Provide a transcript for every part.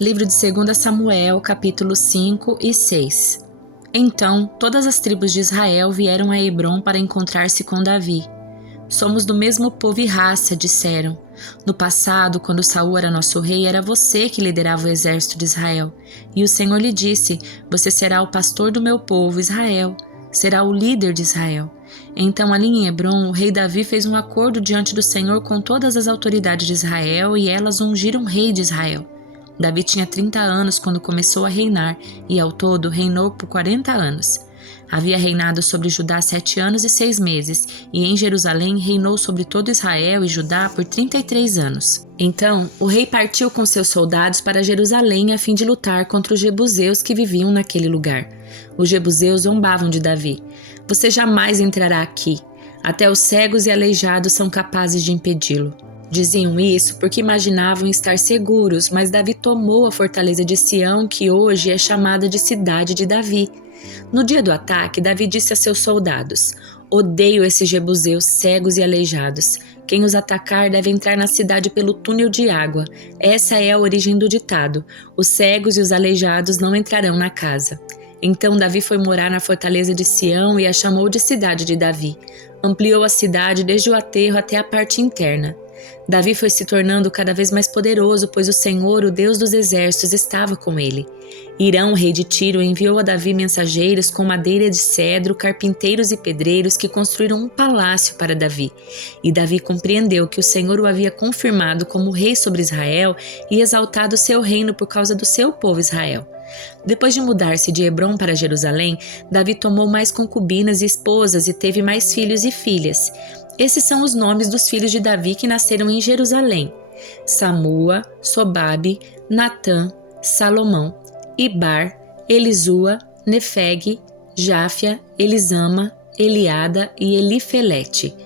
Livro de 2 Samuel, capítulos 5 e 6. Então, todas as tribos de Israel vieram a Hebrom para encontrar-se com Davi. Somos do mesmo povo e raça, disseram. No passado, quando Saul era nosso rei, era você que liderava o exército de Israel. E o Senhor lhe disse: você será o pastor do meu povo, Israel. Será o líder de Israel. Então, ali em Hebrom, o rei Davi fez um acordo diante do Senhor com todas as autoridades de Israel e elas ungiram rei de Israel. Davi tinha 30 anos quando começou a reinar e, ao todo, reinou por 40 anos. Havia reinado sobre Judá 7 anos e 6 meses, e em Jerusalém reinou sobre todo Israel e Judá por 33 anos. Então, o rei partiu com seus soldados para Jerusalém a fim de lutar contra os jebuseus que viviam naquele lugar. Os jebuseus zombavam de Davi. Você jamais entrará aqui. Até os cegos e aleijados são capazes de impedi-lo. Diziam isso porque imaginavam estar seguros, mas Davi tomou a fortaleza de Sião, que hoje é chamada de Cidade de Davi. No dia do ataque, Davi disse a seus soldados: odeio esses jebuseus cegos e aleijados. Quem os atacar deve entrar na cidade pelo túnel de água. Essa é a origem do ditado: os cegos e os aleijados não entrarão na casa. Então Davi foi morar na fortaleza de Sião e a chamou de Cidade de Davi. Ampliou a cidade desde o aterro até a parte interna. Davi foi se tornando cada vez mais poderoso, pois o Senhor, o Deus dos exércitos, estava com ele. Irão, rei de Tiro, enviou a Davi mensageiros com madeira de cedro, carpinteiros e pedreiros que construíram um palácio para Davi. E Davi compreendeu que o Senhor o havia confirmado como rei sobre Israel e exaltado seu reino por causa do seu povo Israel. Depois de mudar-se de Hebrom para Jerusalém, Davi tomou mais concubinas e esposas e teve mais filhos e filhas. Esses são os nomes dos filhos de Davi que nasceram em Jerusalém: Samua, Sobabe, Natã, Salomão, Ibar, Elisua, Nefeg, Jáfia, Elisama, Eliada e Elifelete.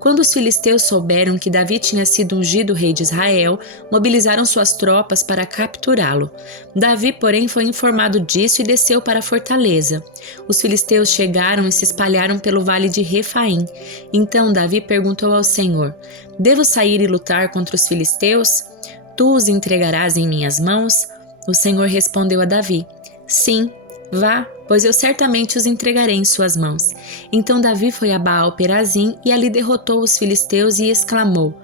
Quando os filisteus souberam que Davi tinha sido ungido rei de Israel, mobilizaram suas tropas para capturá-lo. Davi, porém, foi informado disso e desceu para a fortaleza. Os filisteus chegaram e se espalharam pelo vale de Refaim. Então Davi perguntou ao Senhor: devo sair e lutar contra os filisteus? Tu os entregarás em minhas mãos? O Senhor respondeu a Davi: sim, vá, pois eu certamente os entregarei em suas mãos. Então Davi foi a Baal-Perazim e ali derrotou os filisteus e exclamou: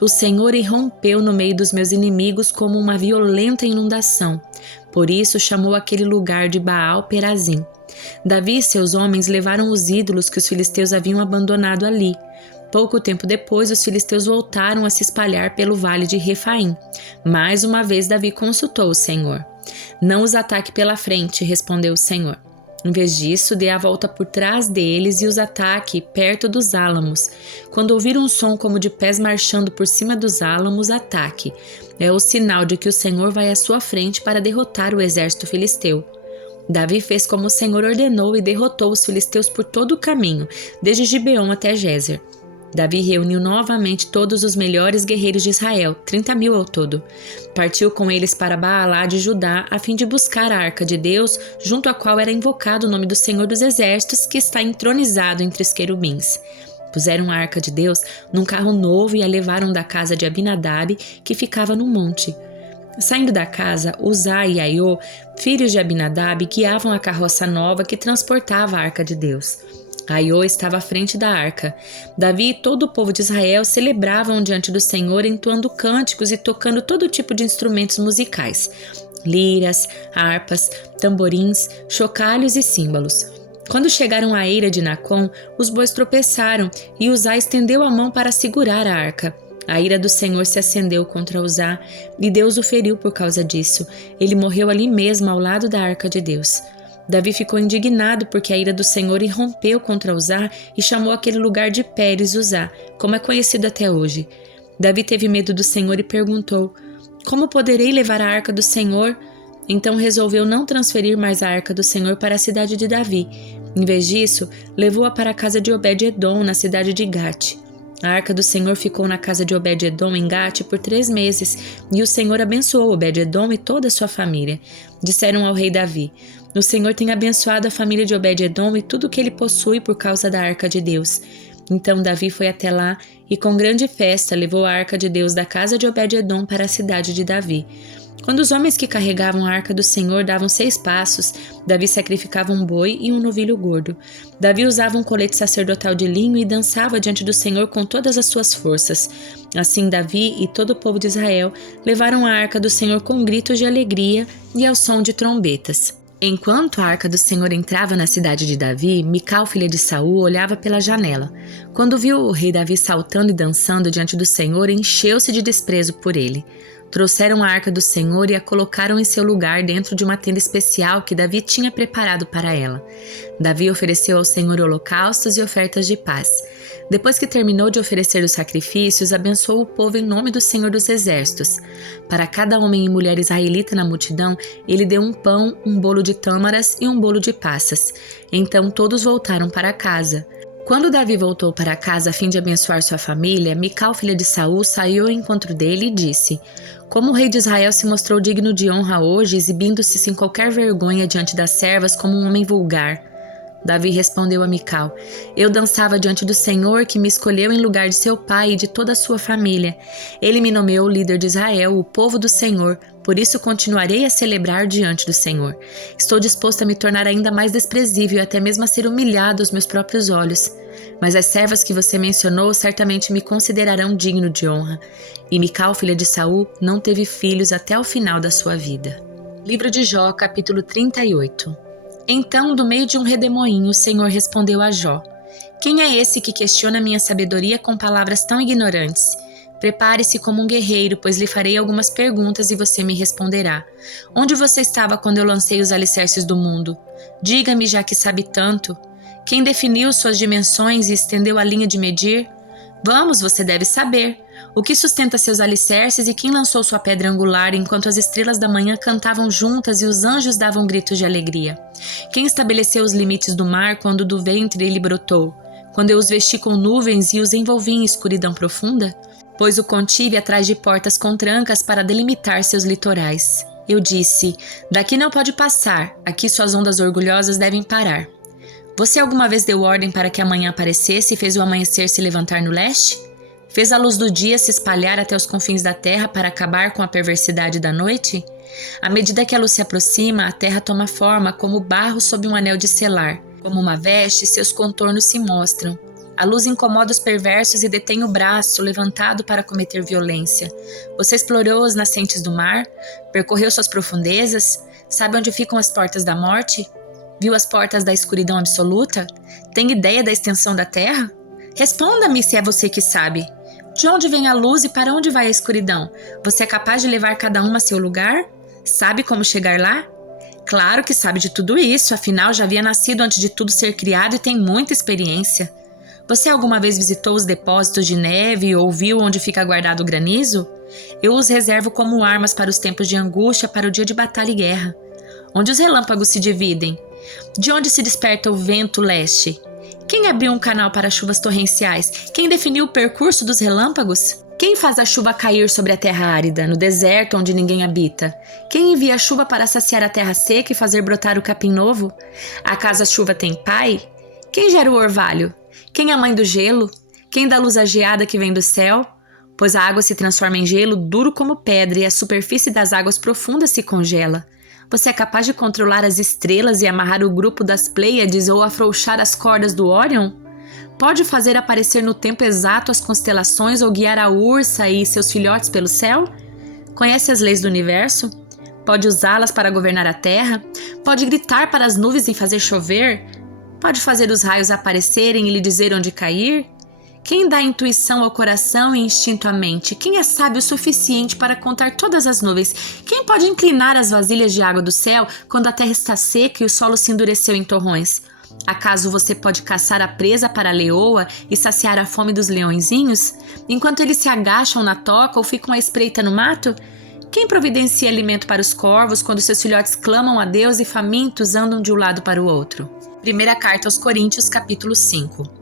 o Senhor irrompeu no meio dos meus inimigos como uma violenta inundação. Por isso chamou aquele lugar de Baal-Perazim. Davi e seus homens levaram os ídolos que os filisteus haviam abandonado ali. Pouco tempo depois, os filisteus voltaram a se espalhar pelo vale de Refaim. Mais uma vez Davi consultou o Senhor. Não os ataque pela frente, respondeu o Senhor. Em vez disso, dê a volta por trás deles e os ataque perto dos álamos. Quando ouvir um som como de pés marchando por cima dos álamos, ataque. É o sinal de que o Senhor vai à sua frente para derrotar o exército filisteu. Davi fez como o Senhor ordenou e derrotou os filisteus por todo o caminho, desde Gibeon até Gézer. Davi reuniu novamente todos os melhores guerreiros de Israel, 30.000 ao todo. Partiu com eles para Baalá de Judá, a fim de buscar a arca de Deus, junto à qual era invocado o nome do Senhor dos Exércitos, que está entronizado entre os querubins. Puseram a arca de Deus num carro novo e a levaram da casa de Abinadab, que ficava no monte. Saindo da casa, Uzá e Aiô, filhos de Abinadab, guiavam a carroça nova que transportava a arca de Deus. Aiô estava à frente da arca. Davi e todo o povo de Israel celebravam diante do Senhor, entoando cânticos e tocando todo tipo de instrumentos musicais: liras, harpas, tamborins, chocalhos e símbolos. Quando chegaram à eira de Nacon, os bois tropeçaram e Uzá estendeu a mão para segurar a arca. A ira do Senhor se acendeu contra Uzá e Deus o feriu por causa disso. Ele morreu ali mesmo ao lado da arca de Deus. Davi ficou indignado porque a ira do Senhor irrompeu contra Uzá e chamou aquele lugar de Pérez Uzá, como é conhecido até hoje. Davi teve medo do Senhor e perguntou: como poderei levar a arca do Senhor? Então resolveu não transferir mais a arca do Senhor para a cidade de Davi. Em vez disso, levou-a para a casa de Obed-Edom, na cidade de Gate. A arca do Senhor ficou na casa de Obed-Edom em Gate por 3 meses, e o Senhor abençoou Obed-Edom e toda a sua família. Disseram ao rei Davi: o Senhor tem abençoado a família de Obed-Edom e tudo o que ele possui por causa da arca de Deus. Então Davi foi até lá e com grande festa levou a arca de Deus da casa de Obed-Edom para a cidade de Davi. Quando os homens que carregavam a arca do Senhor davam 6 passos, Davi sacrificava um boi e um novilho gordo. Davi usava um colete sacerdotal de linho e dançava diante do Senhor com todas as suas forças. Assim Davi e todo o povo de Israel levaram a arca do Senhor com gritos de alegria e ao som de trombetas. Enquanto a arca do Senhor entrava na cidade de Davi, Mical, filha de Saul, olhava pela janela. Quando viu o rei Davi saltando e dançando diante do Senhor, encheu-se de desprezo por ele. Trouxeram a arca do Senhor e a colocaram em seu lugar dentro de uma tenda especial que Davi tinha preparado para ela. Davi ofereceu ao Senhor holocaustos e ofertas de paz. Depois que terminou de oferecer os sacrifícios, abençoou o povo em nome do Senhor dos Exércitos. Para cada homem e mulher israelita na multidão, ele deu um pão, um bolo de tâmaras e um bolo de passas. Então todos voltaram para casa. Quando Davi voltou para casa a fim de abençoar sua família, Mical, filha de Saul, saiu ao encontro dele e disse: "Como o rei de Israel se mostrou digno de honra hoje, exibindo-se sem qualquer vergonha diante das servas como um homem vulgar." Davi respondeu a Mical: "Eu dançava diante do Senhor, que me escolheu em lugar de seu pai e de toda a sua família. Ele me nomeou líder de Israel, o povo do Senhor. Por isso continuarei a celebrar diante do Senhor. Estou disposto a me tornar ainda mais desprezível e até mesmo a ser humilhado aos meus próprios olhos. Mas as servas que você mencionou certamente me considerarão digno de honra." E Mical, filha de Saul, não teve filhos até o final da sua vida. Livro de Jó, capítulo 38. Então, do meio de um redemoinho, o Senhor respondeu a Jó: "Quem é esse que questiona minha sabedoria com palavras tão ignorantes? Prepare-se como um guerreiro, pois lhe farei algumas perguntas e você me responderá. Onde você estava quando eu lancei os alicerces do mundo? Diga-me, já que sabe tanto. Quem definiu suas dimensões e estendeu a linha de medir? Vamos, você deve saber. O que sustenta seus alicerces e quem lançou sua pedra angular enquanto as estrelas da manhã cantavam juntas e os anjos davam gritos de alegria? Quem estabeleceu os limites do mar quando do ventre ele brotou? Quando eu os vesti com nuvens e os envolvi em escuridão profunda? Pois o contive atrás de portas com trancas para delimitar seus litorais. Eu disse: daqui não pode passar, aqui suas ondas orgulhosas devem parar. Você alguma vez deu ordem para que a manhã aparecesse e fez o amanhecer se levantar no leste? Fez a luz do dia se espalhar até os confins da terra para acabar com a perversidade da noite? À medida que a luz se aproxima, a terra toma forma como barro sob um anel de selar. Como uma veste, seus contornos se mostram. A luz incomoda os perversos e detém o braço levantado para cometer violência. Você explorou as nascentes do mar? Percorreu suas profundezas? Sabe onde ficam as portas da morte? Viu as portas da escuridão absoluta? Tem ideia da extensão da terra? Responda-me se é você que sabe. De onde vem a luz e para onde vai a escuridão? Você é capaz de levar cada uma a seu lugar? Sabe como chegar lá? Claro que sabe de tudo isso, afinal já havia nascido antes de tudo ser criado e tem muita experiência. Você alguma vez visitou os depósitos de neve ou viu onde fica guardado o granizo? Eu os reservo como armas para os tempos de angústia, para o dia de batalha e guerra. Onde os relâmpagos se dividem? De onde se desperta o vento leste? Quem abriu um canal para chuvas torrenciais? Quem definiu o percurso dos relâmpagos? Quem faz a chuva cair sobre a terra árida, no deserto onde ninguém habita? Quem envia a chuva para saciar a terra seca e fazer brotar o capim novo? Acaso a chuva tem pai? Quem gera o orvalho? Quem é a mãe do gelo? Quem dá luz à geada que vem do céu? Pois a água se transforma em gelo duro como pedra e a superfície das águas profundas se congela. Você é capaz de controlar as estrelas e amarrar o grupo das Pleiades ou afrouxar as cordas do Órion? Pode fazer aparecer no tempo exato as constelações ou guiar a Ursa e seus filhotes pelo céu? Conhece as leis do universo? Pode usá-las para governar a terra? Pode gritar para as nuvens e fazer chover? Pode fazer os raios aparecerem e lhe dizer onde cair? Quem dá intuição ao coração e instinto à mente? Quem é sábio o suficiente para contar todas as nuvens? Quem pode inclinar as vasilhas de água do céu quando a terra está seca e o solo se endureceu em torrões? Acaso você pode caçar a presa para a leoa e saciar a fome dos leõezinhos, enquanto eles se agacham na toca ou ficam à espreita no mato? Quem providencia alimento para os corvos quando seus filhotes clamam a Deus e famintos andam de um lado para o outro? Primeira carta aos Coríntios, capítulo 5.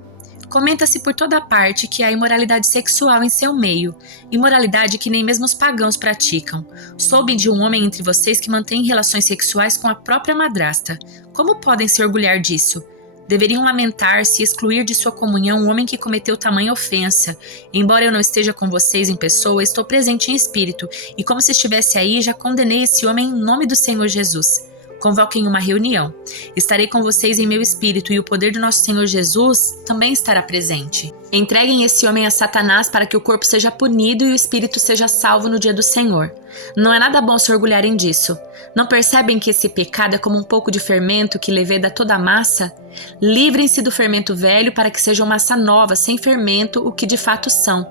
Comenta-se por toda parte que há imoralidade sexual em seu meio, imoralidade que nem mesmo os pagãos praticam. Soube de um homem entre vocês que mantém relações sexuais com a própria madrasta. Como podem se orgulhar disso? Deveriam lamentar-se e excluir de sua comunhão um homem que cometeu tamanha ofensa. Embora eu não esteja com vocês em pessoa, estou presente em espírito, e como se estivesse aí, já condenei esse homem em nome do Senhor Jesus. Convoquem uma reunião. Estarei com vocês em meu espírito, e o poder do nosso Senhor Jesus também estará presente. Entreguem esse homem a Satanás para que o corpo seja punido e o espírito seja salvo no dia do Senhor. Não é nada bom se orgulharem disso. Não percebem que esse pecado é como um pouco de fermento que leveda toda a massa? Livrem-se do fermento velho para que sejam massa nova, sem fermento, o que de fato são.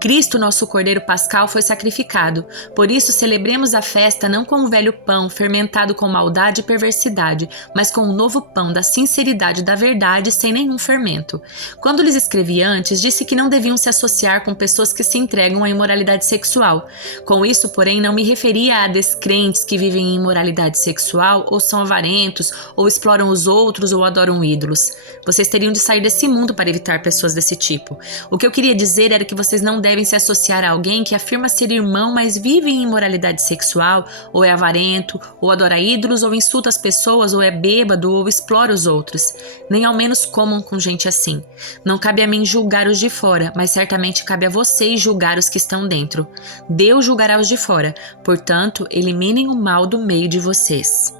Cristo, nosso Cordeiro Pascal, foi sacrificado. Por isso, celebremos a festa não com o velho pão, fermentado com maldade e perversidade, mas com o novo pão da sinceridade e da verdade, sem nenhum fermento. Quando lhes escrevi antes, disse que não deviam se associar com pessoas que se entregam à imoralidade sexual. Com isso, porém, não me referia a descrentes que vivem em imoralidade sexual, ou são avarentos, ou exploram os outros, ou adoram ídolos. Vocês teriam de sair desse mundo para evitar pessoas desse tipo. O que eu queria dizer era que vocês não devem se associar a alguém que afirma ser irmão, mas vive em imoralidade sexual, ou é avarento, ou adora ídolos, ou insulta as pessoas, ou é bêbado, ou explora os outros. Nem ao menos comam com gente assim. Não cabe a mim julgar os de fora, mas certamente cabe a vocês julgar os que estão dentro. Deus julgará os de fora. Portanto, eliminem o mal do meio de vocês.